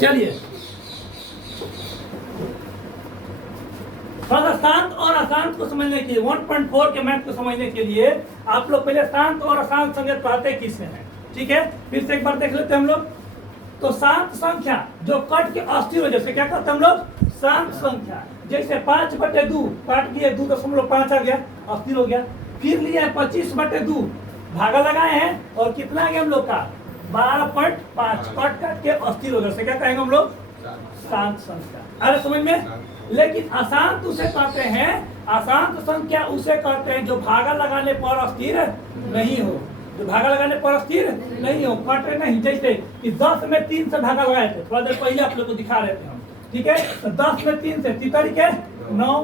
चलिए थोड़ा शांत और अशांत को समझने के लिए 1.4 के मैथ को समझने के लिए आप लोग पहले शांत और अशांत संख्या पढ़ते किससे हैं, ठीक है। फिर से एक बार देख लेते हैं हम लोग। तो शांत संख्या जो कट के अस्थिर हो, जैसे क्या करते हैं हम लोग, शांत संख्या जैसे 5/2 काट दिए 2.5 आ गया, अस्थिर हो गया। फिर लिया 25/2 भागा लगाए हैं और कितना आ गया हम लोग का 12.5 कट काट के अस्थिर हो गया, जैसे क्या कहेंगे हम लोग, शांत संख्या। अरे समझ में। लेकिन अशांत उसे कहते हैं, अशांत संख्या उसे कहते हैं जो भागा लगाने पर अस्थिर नहीं हो, जो भागा लगाने पर स्थिर नहीं हो, काटे नहीं। जैसे कि 10 में 3 से भागा लगाए थे, थोड़ा देर पहले आप लोग को दिखा रहे थे हम, ठीक है। तो 10 में 3 से तितरी के 9,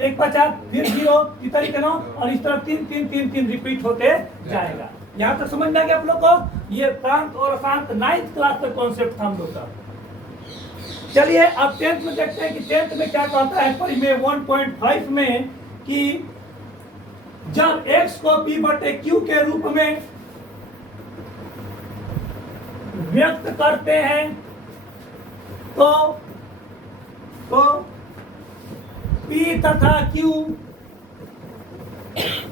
1 50, फिर 0, तितरी के 9, और इस तरह 3 3 3 3 रिपीट होते जाएगा। यहाँ तक समझ में आ गया आप लोग को। ये शांत और अशांत 9th क्लास का कॉन्सेप्ट था हम लोग का। चलिए अब 10th में देखते हैं कि 10th में क्या कहता है परिमेय 1.5 में कि जब x को p/q के रूप में व्यक्त करते हैं तो p तथा q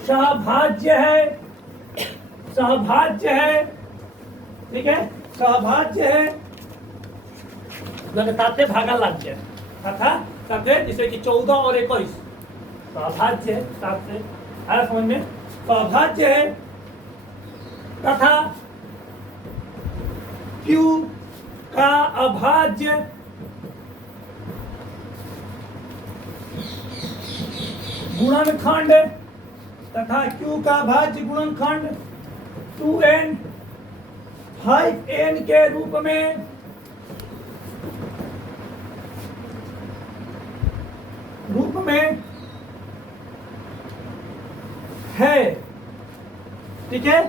सहभाज्य है, ठीक है, सहभाज्य है, साथे भागा लग जाए तथा साथे, जैसे कि 14 और 21 सहभाज्य है, साथ से आया समझ में, सहभाज्य है तथा Q का अभाज्य गुणनखंड तथा Q का अभाज्य गुणनखंड 2n 5n के रूप में है, ठीक है,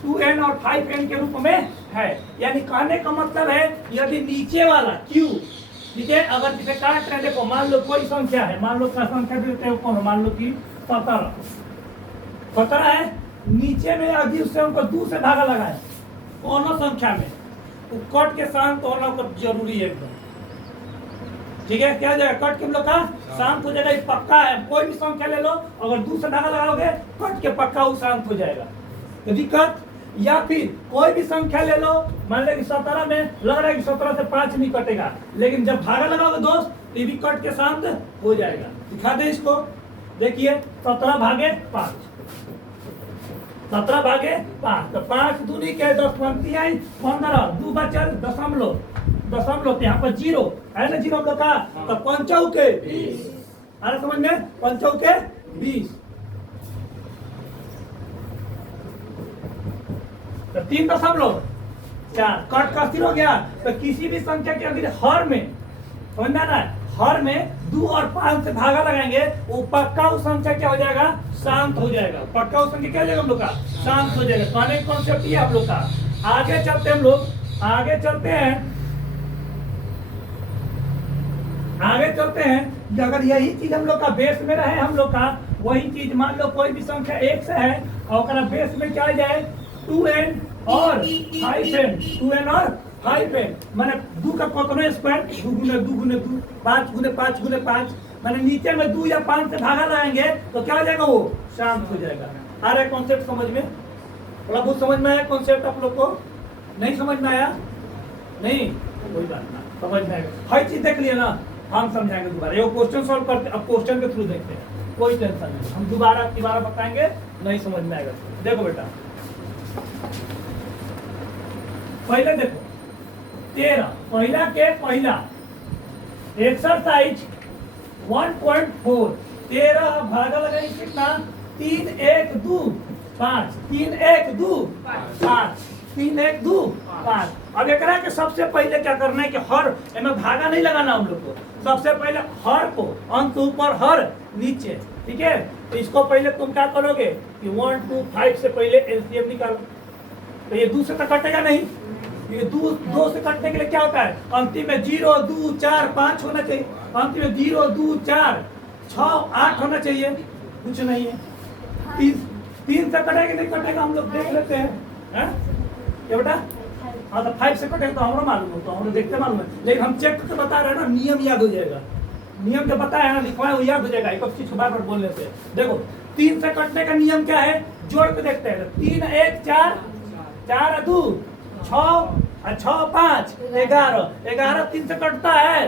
2n और 5n के रूप में है। यानी कहने का मतलब है यदि नीचे वाला Q, ठीक है, अगर जिसे काट रहे, देखो मान लो कोई संख्या है, मान लो क्या संख्या देते हैं कौन, मान लो कि 17 है, नीचे में अभी उससे हमको 2 से भागा लगाए दोनों संख्या में, तो कट के शांत होना जरूरी है एकदम, ठीक है। क्या हो जाएगा, कट के हम लोग का शांत हो जाएगा, पक्का है। कोई भी संख्या ले लो, अगर 2 से भागा लगाओगे कट के पक्का वो शांत हो जाएगा, तो दिक्कत। या फिर कोई भी संख्या ले लो, मान लो कि 17 में लग रहा है कि 17 से 5 नहीं कटेगा, लेकिन जब भागा लगाओगे दोस्त तो ये भी कट के शांत हो जाएगा। दिखा दे इसको, देखिए 17 भागे 5, 17 भागे 5, तो 5 दूनी के 10 पंक्ति आई 15, 2 बचल दशमलव, यहाँ पर 0 है ना, 0 हम लोग का, तो 5 के 20, अरे समझ में, 5 के 20, तो 3.4 कट का स्थिर हो गया। तो किसी भी संख्या के अगर हर में, समझ में आ रहा है, हर में 2 और 5 से भागा लगाएंगे, वो पक्का उस संख्या क्या हो जाएगा, शांत हो जाएगा, पक्का उस संख्या क्या हो जाएगा हम लोग का, शांत हो जाएगा। कहने का कॉन्सेप्ट ये आप लोग का। आगे चलते हम लोग, आगे चलते हैं कि अगर यही चीज हम लोग का बेस में रहे, हम लोग का वही चीज, मान लो कोई भी संख्या 1 से है और बेस में क्या जाए 2n और 5n, 2n और 5n, माने 2 का कितना स्क्वायर, 2 गुने 2 गुने 2, 5 गुने 5 गुने 5, माने नीचे में 2 या 5 से भागा लाएंगे तो क्या हो जाएगा, वो शांत हो जाएगा। आ रहा है कॉन्सेप्ट समझ में, थोड़ा बहुत समझ में आया कॉन्सेप्ट आप लोग को, नहीं समझ में आया, नहीं कोई बात ना, समझ में आएगा, हर चीज देख लिया ना, हम समझाएंगे दोबारा। ये क्वेश्चन सॉल्व करते, अब क्वेश्चन के थ्रू देखते हैं, कोई टेंशन नहीं, हम दोबारा बताएंगे, नहीं समझ में आएगा। देखो बेटा, पहले देखो 13, पहला एक्सरसाइज 1.4, 13 भागा लगाई कितना, 3 1 2 5, 3 1 2 5, 3 1 2 5। अब एक के सबसे पहले क्या करना है कि हर में भागा नहीं लगाना हम लोग को, सबसे पहले हर को अंत ऊपर हर नीचे, ठीक है। तो इसको पहले तुम क्या करोगे कि 1 2 5 से पहले एलसीएम निकालो, तो ये 2 से तो कटेगा नहीं, ये 2 से कटने के लिए क्या होता है, अंतिम में 0 2 4 5 होना चाहिए, अंतिम में 0 2 4 6 8 होना चाहिए, कुछ नहीं है। 3 से कटेगा नहीं कटेगा हम लोग देख लेते हैं, क्या बेटा, हाँ तो 5 से कटेगा तो हमारा मालूम हो, तो हमें देखते मालूम है, लेकिन हम चेक करके बता रहे हैं ना, नियम याद हो जाएगा। नियम जो बताया है ना, लिखवाए वो याद हो जाएगा एक चीज बार बार बोलने से। देखो 3 से कटने का नियम क्या है, जोड़ के देखते हैं। 3 1 4, 4 2 6 और 6 5 11, 11 3 से कटता है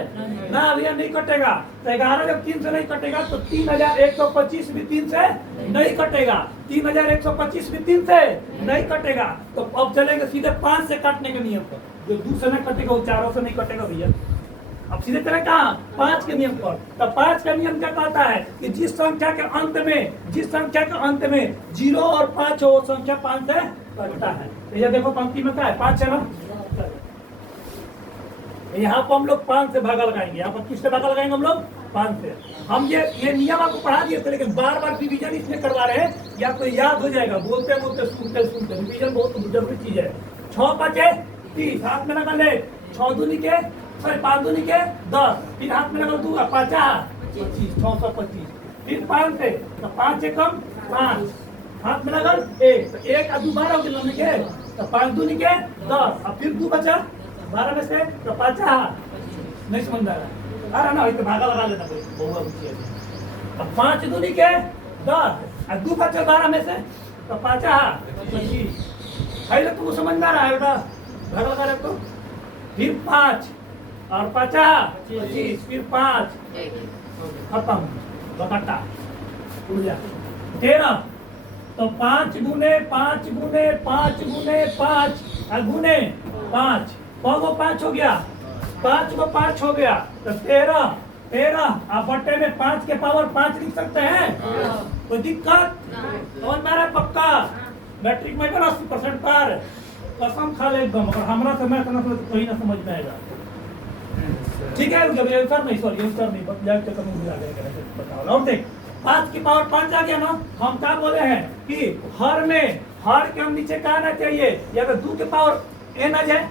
ना भैया, नहीं कटेगा। तो 11 जब 3 से नहीं कटेगा तो 3125 भी 3 से नहीं कटेगा, 3125 भी 3 से नहीं कटेगा। तो अब चलेंगे सीधे 5 से काटने के नियम पर, जो 2 से नहीं कटेगा वो 4 से नहीं कटेगा भैया। अब सीधे चले कहाँ, 5 के नियम पर। तो 5 का नियम क्या कहता है कि जिस संख्या के अंत में 0 और 5 हो, वो संख्या 5 से कटता है। तो ये देखो पंक्ति में क्या है, 5 है ना, यहाँ पर हम लोग 5 से भागा लगाएंगे। यहाँ पर किससे भागा लगाएंगे हम लोग, 5 से। हम ये नियम आपको पढ़ा दिए थे, लेकिन बार बार रिवीजन इसलिए करवा रहे हैं कि आपको याद हो जाएगा, बोलते बोलते सुनते। रिवीजन बहुत जरूरी चीज है। 6 5 30, हाथ में लगा ले, 6 दूनी के 5 दूनी के 10, फिर हाथ में लगा 2 5 25, 625। फिर 5 से तो 5 एकम 5, हाथ में लगा 1, तो 1 और 2 12 हो गए के, तो 5 दूनी के 10, और फिर 2 बचा 12 में से, तो 5 नहीं समझ आ रहा, अरे ना तो भागा लगा लेना बहुआ पूछिए। अब 5 दूनी के 10 और 2 बचा 12 में से, तो 5 25। है तुमको समझ में आ रहा है बेटा, भागा लगा रहे तो। फिर 5 और 5 25, फिर 5 खत्म, बकट्टा उड़ जा 13। तो 5 गुने 5 गुने 5 गुने 5 और गुने 5, को 5 हो गया, 5 को 5 हो गया, तो 13 आप बट्टे में 5 के पावर 5 लिख सकते हैं, कोई दिक्कत समझ में आ रहा है पक्का। मैट्रिक में 80% पार, कसम खा ले एकदम, अगर हमारा समय करना तो कोई ना समझ में आएगा। ठीक है, जब आंसर नहीं बदला तो कम मिला देगा, बताओ। और देख 5 की पावर 5 आ गया ना, हम क्या बोले हैं कि हर के हम नीचे क्या आना चाहिए, या तो 2 के पावर n आ जाए,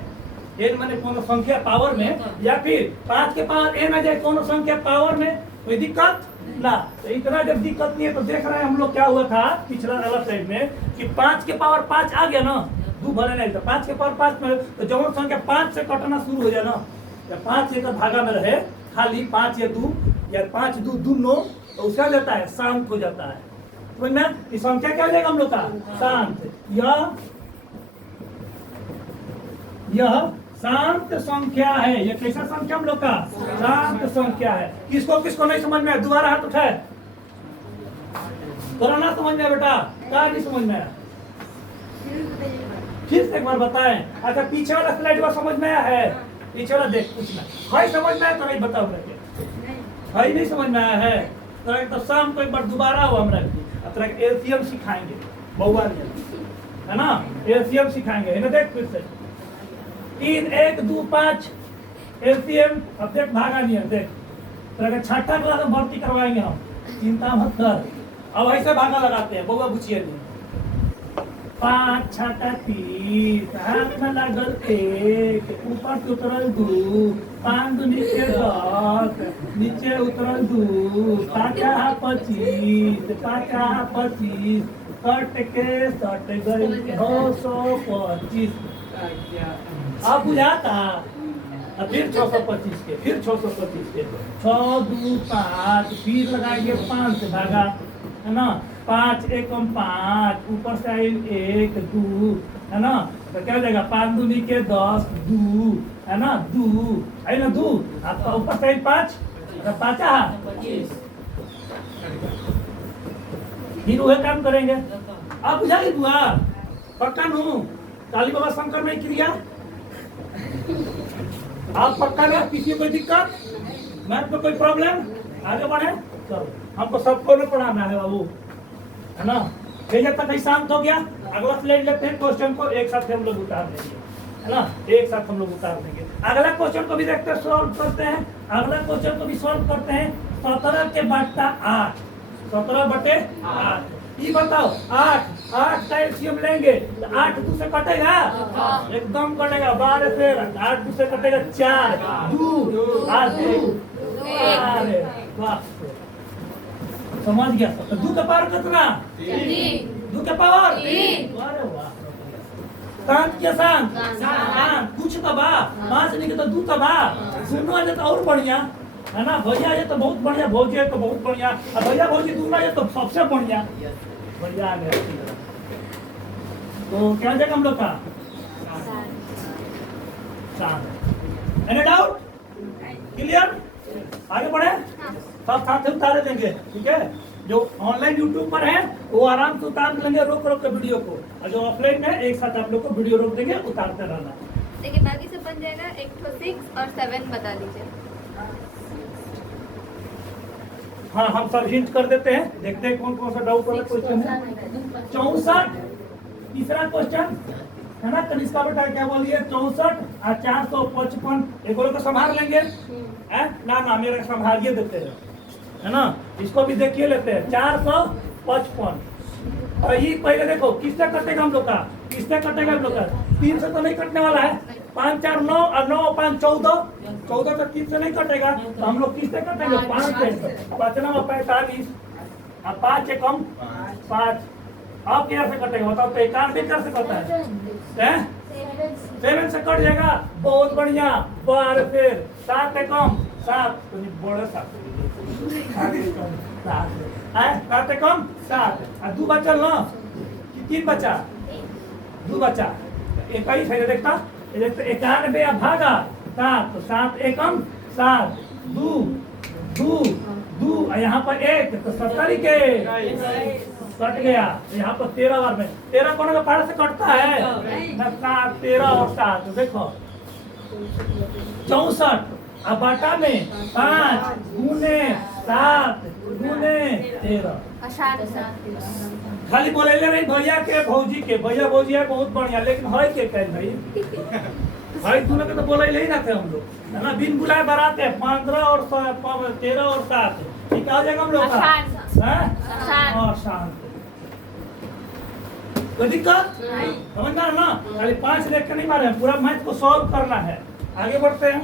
n माने कोनो संख्या पावर में, या फिर 5 के पावर n आ जाए कोनो संख्या पावर में, कोई दिक्कत ना। तो इतना जब दिक्कत नहीं है तो देख रहे हैं हम लोग क्या हुआ था पिछला वाला साइड में कि 5 के पावर 5 आ गया ना, 2 भले नहीं, तो 5 के पावर 5 में तो जब संख्या 5 से कटना शुरू हो जाए ना, या 5 एक भागा में रहे खाली 5 या 2 या 5 2 दोनों, तो उसका जाता है शांत हो जाता है। समझ में, इस संख्या क्या हो जाएगा हम लोग का शांत। यह शांत संख्या है। यह कैसा संख्या हम लोग का शांत संख्या है। किसको नहीं समझ में, दोबारा हाथ उठाए। तोरा ना समझ में बेटा, क्या नहीं समझ में आया, फिर से एक बार बताएं। अच्छा पीछे वाला स्लाइड समझ में आया है, पीछे वाला देख पूछना है समझ में आया तो नहीं बताओ है, नहीं समझ में आया है तो शाम को एक बार दोबारा हो हमरा एलसीएम सिखाएंगे, बहुआ है ना, एलसीएम सिखाएंगे है ना। देख फिर से 3 1 2 5 एलसीएम। अब देख भागा नहीं है, देख तेरा छठा क्लास में भर्ती करवाएंगे हम, चिंता मत कर। अब ऐसे भागा लगाते हैं, बहुआ पूछिए नहीं। 5 6 30, हाथ में लागल 1, ऊपर से उतरल 2, 5 दूनी के 10, नीचे उतरल 2, 5 25, 5 25, कट के सट गई 225। अब बुझाता, फिर 625 के, फिर 625 के, 6 2 5, फिर लगाएंगे 5 से भागा है ना, 5 एकम 5, ऊपर से आई 1 2 है ना, तो क्या हो जाएगा 5 दूनी के 10 2 है ना, 2 है ना, 2 आपका ऊपर से 5 5 25, फिर वह काम करेंगे। अब बुझाई बुआ पक्का नू, काली बाबा शंकर में क्रिया आप पक्का ना, किसी कोई दिक्कत मैथ में कोई प्रॉब्लम, आगे बढ़े चलो। हमको सबको नहीं पढ़ाना है बाबू है ना। जब तक शांत हो गया अगला स्लाइड लेते हैं, क्वेश्चन को एक साथ हम लोग उतार देंगे है ना, एक साथ हम लोग उतार देंगे। अगला क्वेश्चन को भी देखते हैं, सॉल्व करते हैं। अगला क्वेश्चन को भी सॉल्व करते हैं। 17 के बट्टा 8, 17 बटे 8। ये बताओ 8 का एलसीएम लेंगे तो 8 2 से कटेगा, एकदम कटेगा। 12 से 8 2 से कटेगा 4 2 8 2, अरे वाह समझ गया। तो 2 का पावर कितना, 2 का पावर 3। अरे वाह शांत क्या शांत शांत कुछ तो बा 5 नहीं के तो 2 तो बा सुनो आ तो और बढ़िया है ना भैया ये तो बहुत बढ़िया भौजी है तो बहुत बढ़िया और भैया भौजी दूसरा ये तो सबसे बढ़िया बढ़िया आ गया तो क्या जगह हम लोग का शांत एनी डाउट क्लियर आगे बढ़े सब साथ में उतारे देंगे ठीक है जो ऑनलाइन यूट्यूब पर है वो आराम से उतार लेंगे रोक रोक के वीडियो को और जो ऑफलाइन है एक साथ आप लोग को वीडियो रोक देंगे उतारते रहना देखिए बाकी सब बन जाएगा 1 तो 6 और 7 बता दीजिए हाँ हम सब हिंट कर देते हैं देखते हैं कौन कौन सा डाउट वाला क्वेश्चन है 64 तीसरा क्वेश्चन है ना कनिष्का बेटा क्या बोलिए 64 और 455 एक को संभाल लेंगे है ना मेरा संभालिए देते हैं है ना इसको भी देखिए लेते हैं 455 और ये पहले देखो किससे कटेगा हम लोग का किससे कटेगा हम लोग का 3 से तो नहीं कटने वाला है 5 4 9 और 9 5 14 14 तो 3 से नहीं कटेगा तो हम लोग किससे कटेंगे 5 से 5 9 45 और 5 से कम 5 आप क्या से कटेगा बताओ तो एक भी कर से कटता है 7 से कट जाएगा बहुत बढ़िया बार फिर 7 से कम 7 तो बड़ा 7 7 से कम 7 और 2 बचल ना कि 3 बचा 2 बचा एक ही है देखता 91 अब भागा 7 तो 7 एकम 7 2 2 2 यहाँ पर 1 तो 70 के कट गया यहाँ पर 13 बार में 13 कोने का पार से कटता है 7 13 और 7 देखो 64 अब बाटा में 5 गुने 7 गुने 13 खाली बोले नहीं भैया के भौजी के भैया भौजी है बहुत बढ़िया लेकिन है के कह भाई भाई दोनों के तो बोले ही ना थे हम लोग है ना बिन बुलाए बराते 15 और 13 और 7 ठीक आ जाएगा हम लोग का शांत कोई दिक्कत समझ में ना खाली 5 देख के नहीं मारे पूरा मैथ को सॉल्व करना है आगे बढ़ते हैं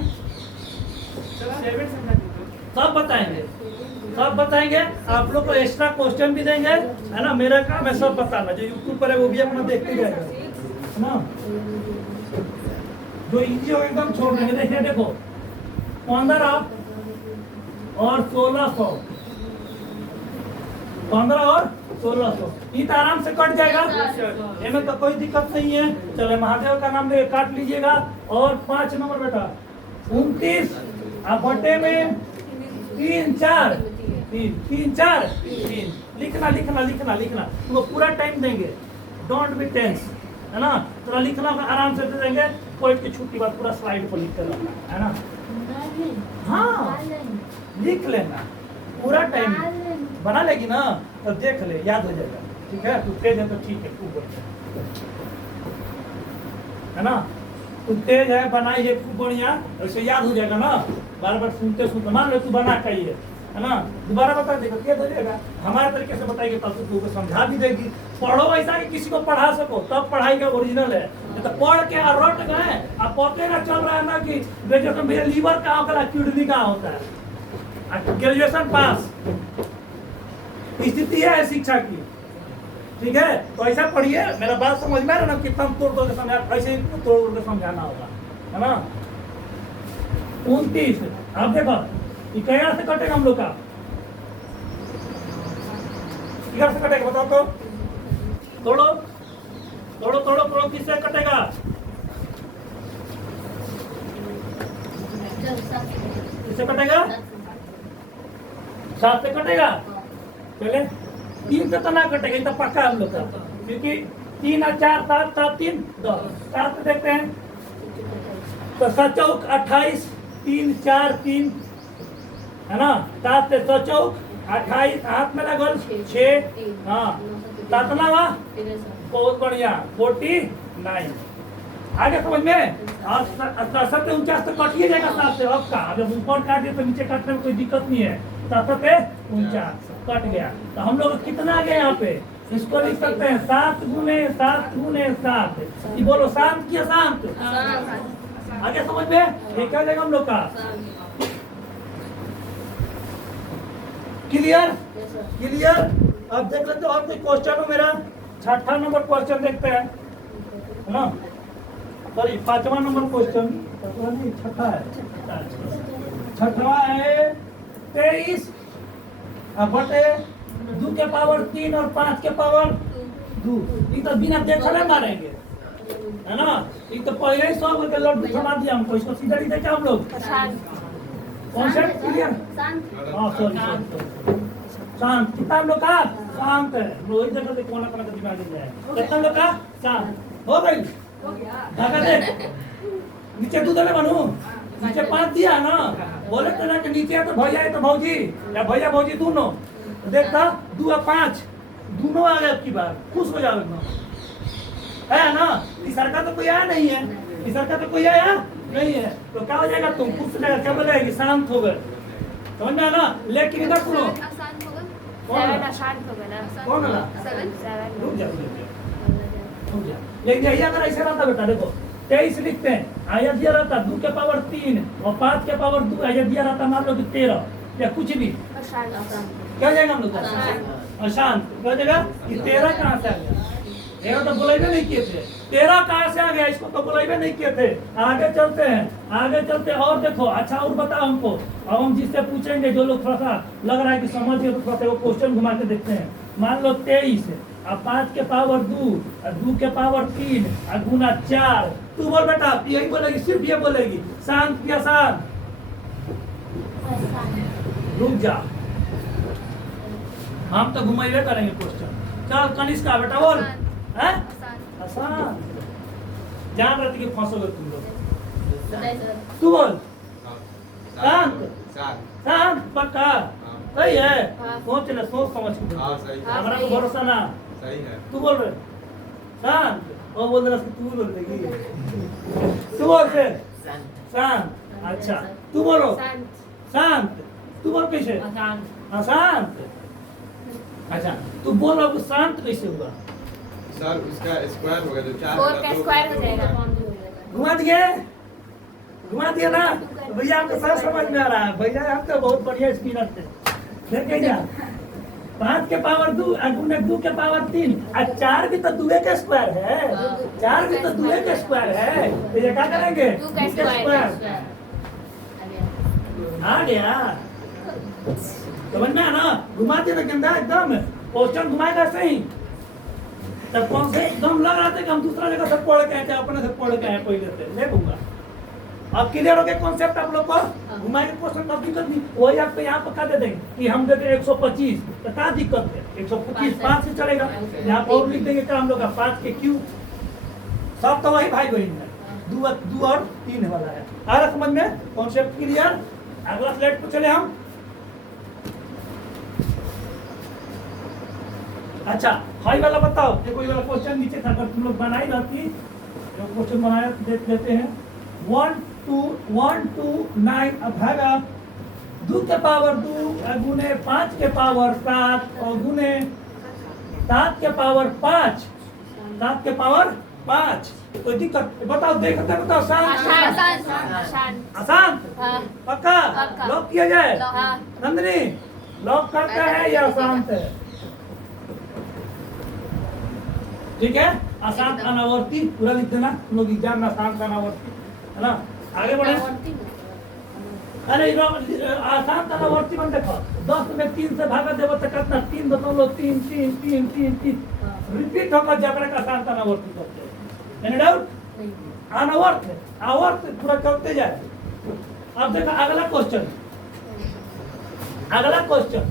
सब बताएंगे आप लोग को एक्स्ट्रा क्वेश्चन भी देंगे है ना मेरा काम है सब बताना जो यूट्यूब पर है वो भी अपना देखते जाएगा है ना जो इजी हो एकदम छोड़ देंगे देखिए देखो 15 और 1600 15 और 1600 ये तो आराम से कट जाएगा इसमें तो कोई दिक्कत नहीं है चले महादेव का नाम ले काट लीजिएगा और 5 नंबर बेटा 29 अब बटे में 3 4 3 4 3 लिखना लिखना लिखना लिखना तुमको पूरा टाइम देंगे डोंट बी टेंस है ना थोड़ा लिखना आराम से दे देंगे कोई की छुट्टी बाद पूरा स्लाइड पर लिख कर रखना है ना हाँ लिख लेना पूरा टाइम बना लेगी ना तो देख ले याद हो जाएगा ठीक है तू तेज है तो ठीक है खूब बढ़िया है ना तू तेज है बनाई है खूब बढ़िया ऐसे याद हो जाएगा ना बार बार सुनते सुनते मान लो तू बना चाहिए है ना दोबारा बता देगा क्या हो जाएगा हमारे तरीके से बताएगी तब तो तू समझा भी देगी पढ़ो ऐसा कि किसी को पढ़ा सको तब पढ़ाई का ओरिजिनल है तो पढ़ के रट गए अब पते ना चल रहा है ना कि ग्रेजुएशन में लीवर कहाँ होता है किडनी कहाँ होता है ग्रेजुएशन पास स्थिति है शिक्षा की ठीक है तो ऐसा पढ़िए मेरा बात समझ में आ रहा ना कितना तोड़ तोड़ के समझा ऐसे ही तोड़ तोड़ के समझाना होगा है ना 29 आप देखो क्या से कटेगा हम लोग का किधर से कटेगा बताओ तो तोड़ो तोड़ो तोड़ो तोड़ो किससे कटेगा किससे कटेगा 7 से कटेगा चले 3 से तो ना कटेगा तो पक्का हम लोग का क्योंकि 3 और 4 7 7 3 10 7 देखते हैं तो 7 चौक 28 3 4 3 है ना 7 से 7 चौक 28 हाथ में लगल 6 हाँ 7 ना हुआ बहुत बढ़िया 49 आगे समझ में और 7 से 49 तो कटिए जाएगा 7 से अब का जब ऊपर काट दिए तो नीचे काटने में कोई दिक्कत नहीं है 7 से 49 कट गया तो हम लोग कितना आ गया यहाँ पे इसको लिख सकते हैं 7 गुने 7 ये बोलो शांत किया शांत आगे समझ में ये क्या जाएगा हम लोग का क्लियर क्लियर अब देख लेते हो और कोई क्वेश्चन हो मेरा 6वां नंबर क्वेश्चन देखते हैं है ना सॉरी 5वां नंबर क्वेश्चन, 5वां नहीं 6ठा है। 6ठवां है 23 बटे 2 के पावर 3 और 5 के पावर 2। ये तो बिना देखे मारेंगे, है ना। ये तो पहले ही 100 के लड्डू थमा दिया हमको, इसको सीधा नहीं देखे हम लोग। Concept clear? हाँ सॉरी शांत। कितना हम लोग का शांत है, रोहित जगह से कोना कोना का दिमाग नहीं जाए। कितना हम लोग का शांत हो गई। धागा दे नीचे 2 दले बनू, नीचे 5 दिया ना, बोले तो ना कि नीचे है तो भैया है तो भौजी, या भैया भौजी दोनों देखता 2 और 5 दोनों आ गए। अब की बार खुश हो जाओगे ना, है ना। तीसरा का तो कोई आया नहीं है, तीसरा का तो कोई आया नहीं है, तो क्या हो जाएगा? तुम खुश रहेगा, क्या बोलेगी? शांत हो गए, समझ में आना। लेकिन इधर सुनो, आसान होगा। कौन है? शांत हो गया ना। कौन है? 7 रुक जा। लेकिन यही अगर ऐसे रहता बेटा, देखो 23 लिखते हैं, आया दिया रहता 2 के पावर 3 और 5 के पावर 2, आया दिया रहता मान लो कि 13 या कुछ भी, क्या हो जाएगा हम लोग का? अशांत। क्या हो जाएगा? कि 13 कहाँ से आ गया? ये तो बुलाइबे नहीं किए थे, 13 कहाँ से आ गया? इसको तो बुलाइबे नहीं किए थे। आगे चलते हैं, आगे चलते हैं और देखो। अच्छा और बताओ हमको, अब हम जिससे पूछेंगे जो लोग थोड़ा सा लग रहा है कि समझ गए, तो थोड़ा सा वो क्वेश्चन घुमा के देखते हैं। मान लो 23 और 5 के पावर 2 और 2 के पावर 3 और गुना 4। तू बोल बेटा, यही बोलेगी, सिर्फ ये बोलेगी शांत या शांत? रुक जा, हम तो घुमाइबे करेंगे क्वेश्चन। चल कनिष्का बेटा बोल। हैं? आसान। जान रहती कि फंसोगे तुम लोग। तू बोल। शांत शांत पक्का सही है। सोच ले, सोच समझ के बोल। हमारा को भरोसा ना सही है। तू बोल रहे शांत, वो बोल रहा तू बोल रही। तू बोल से शांत। अच्छा तू बोलो शांत। तू बोल कैसे? अशांत। अच्छा तू बोल अब शांत कैसे हुआ? सर उसका स्क्वायर हो गया तो 4 4 का स्क्वायर हो जाएगा। घुमा दिए ना भैया, हमको सब समझ में आ रहा है भैया, हम तो बहुत बढ़िया स्पिनर थे। देखे क्या 5 के पावर 2 गुने 2 के पावर 3 और 4 भी तो 2 के स्क्वायर है, 4 भी तो 2 के स्क्वायर है। तो ये क्या करेंगे? 2 का स्क्वायर आ गया, समझ में ना। घुमा दिया ना गंदा एकदम, क्वेश्चन घुमाएगा सही। तब कौन से एकदम लग रहा था कि हम दूसरा जगह से पढ़ के आए, अपने से पढ़ के आए पहले से ले दूंगा। अब क्लियर हो गया कॉन्सेप्ट आप लोग को? घुमाएंगे क्वेश्चन का दिक्कत नहीं, वही आपको यहाँ पर कर दे देंगे कि हम देते 125, तो क्या दिक्कत है? 125 5 से चलेगा, यहाँ पर और लिख देंगे क्या हम लोग का 5 के क्यूब। सब तो वही भाई बहन है, 2 और 3 वाला है। आ रहा समझ में कॉन्सेप्ट क्लियर? अगला स्लाइड पे चले हम। अच्छा हाई वाला बताओ, देखो ये वाला क्वेश्चन नीचे था, अगर तुम लोग बनाई रहती क्वेश्चन बनाया देख लेते हैं। 1 2 9 भागा 2 के पावर 2 गुने 5 के पावर 7 और गुने 7 के पावर 5, 7 के पावर 5। तो दिक्कत बताओ, देखते बताओ। शांत अशांत पक्का लॉक किया जाए? नंदिनी लॉक करता है या अशांत है? ठीक है, अशांत अनावर्ती पूरा लिख देना तुम लोग एग्जाम में, अशांत अनावर्ती है ना। आगे बढ़े। अरे अशांत अनावर्ती में देखो 10 में 3 से भागा देव तो कितना? 3.3 3 3 3 3 रिपीट होकर जबरे का अशांत अनावर्ती करते हैं। Any doubt? अनावर्त है, आवर्त पूरा करते जाए। अब देखो अगला क्वेश्चन, अगला क्वेश्चन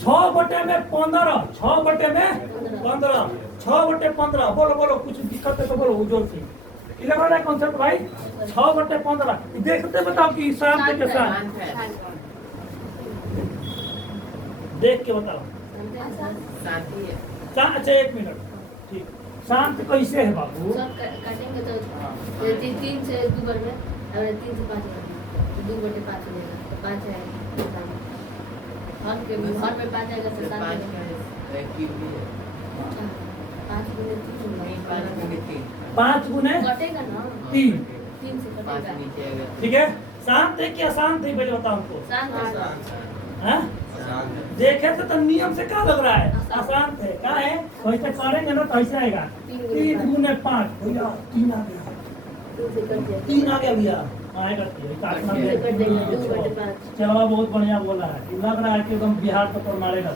6 बटे में 15, 6 बटे में 15, 6 बटे 15। बोलो बोलो, कुछ दिक्कत है तो बोलो जोर से। क्लियर हो रहा है कॉन्सेप्ट भाई? 6 बटे 15 देखते बताओ कि शांत के साथ देख के बताओ। अच्छा 1 मिनट, ठीक। शांत कैसे है बाबू? काटेंगे तो 3 से 2 बार में, और 3 से 5 2 बटे 5 हो जाएगा, तो 5 है के घर में 5 आएगा तो 7 है क्यूब भी है। 5 गुने 3 नहीं, 5 गुने 3, 5 गुने कटेगा ना 3 से कटेगा। नीचे आएगा। ठीक है। शांत है क्या शांत है पहले बताओ हमको? शांत हाँ? आसान है। देखे तो नियम से क्या लग रहा है? आसान है। क्या है? वैसे करेंगे ना तो ऐसे आएगा 3 गुने 5 भैया 3 आ गया, 3 आ गया भैया आएगा 3। चलो बहुत बढ़िया बोला है, लग रहा है कि एकदम बिहार तो मारेगा।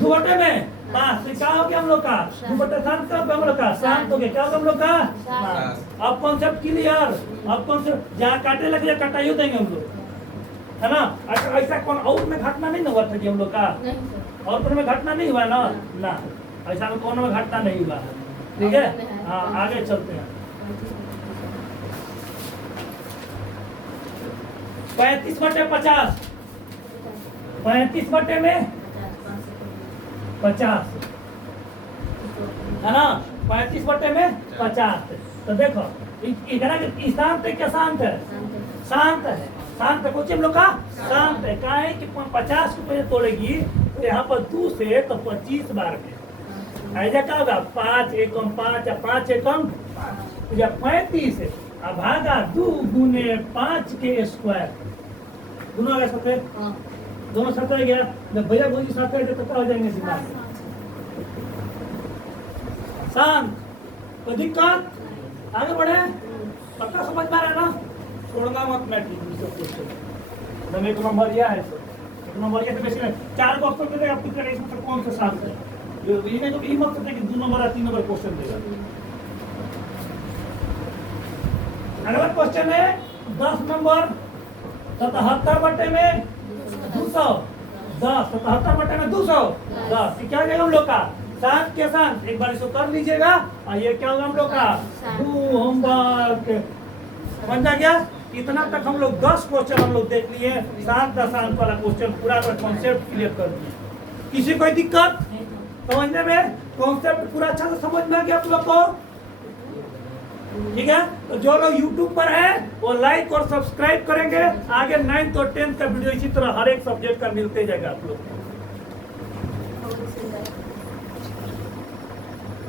2 बटे में 5 से क्या हो गया हम लोग का? 2 बटे 7 का हम लोग का 7 हो गया। क्या हो गया हम लोग का? सात। अब कॉन्सेप्ट क्लियर। अब कॉन्सेप्ट जहाँ काटे लगे कटाइयो देंगे हम लोग, है ना? ऐसा कौन और में घटना नहीं ना हुआ था कि हम लोग का? नहीं सर। और कोई में घटना नहीं हुआ ना? ना, ऐसा में कौन में घटना नहीं हुआ है। ठीक है, हाँ आगे चलते हैं। 35 बटे 50, 35 बटे में 50, है ना? 35 बटे में 50। तो देखो इतना शांत है क्या? शांत है, शांत है। शांत है कुछ हम लोग का शांत है। क्या है कि 50 को पहले तोड़ेगी तो यहाँ पर 2 से तो 25 बार में ऐसा क्या होगा? 5 एकम 5 या 5 एकम 5 या 35 अब भागा 2 गुने 5 के स्क्वायर। दोनों आ गए सफेद, हाँ। दोनों सफेद गया। जब भैया भौजी सफेद है तो क्या हो जाएंगे दिमाग में? शांत। कोई दिक्कत? आगे बढ़े। पक्का समझ में आ रहा है ना? छोड़ना मत मैट्रिक एकदम 1 नंबर यह है। 1 नंबर यह बेसिक है। 4 ऑप्शन देगा आपको करें इसमें से कौन सा शांत है? ये नहीं तो ये मत सोचें कि 2 नंबर या 3 नंबर क्वेश्चन देगा। अगला क्वेश्चन है 10 नंबर 77 बटे में 200। 10 77 बटे में 200 10 क्या हो जाएगा हम लोग का? 7 के साथ एक बार इसको कर लीजिएगा। और ये क्या होगा हम लोग का? 2 होमवर्क। समझ आ गया? इतना तक हम लोग 10 क्वेश्चन हम लोग देख लिए। 7 वाला क्वेश्चन पूरा कॉन्सेप्ट क्लियर कर दिए। किसी कोई दिक्कत समझने में? कॉन्सेप्ट पूरा अच्छा से समझ में आ गया आप लोग को? ठीक है, तो जो लोग YouTube पर है वो लाइक और सब्सक्राइब करेंगे। आगे 9th और 10th का वीडियो इसी तरह हर एक सब्जेक्ट का मिलते जाएगा आप लोग।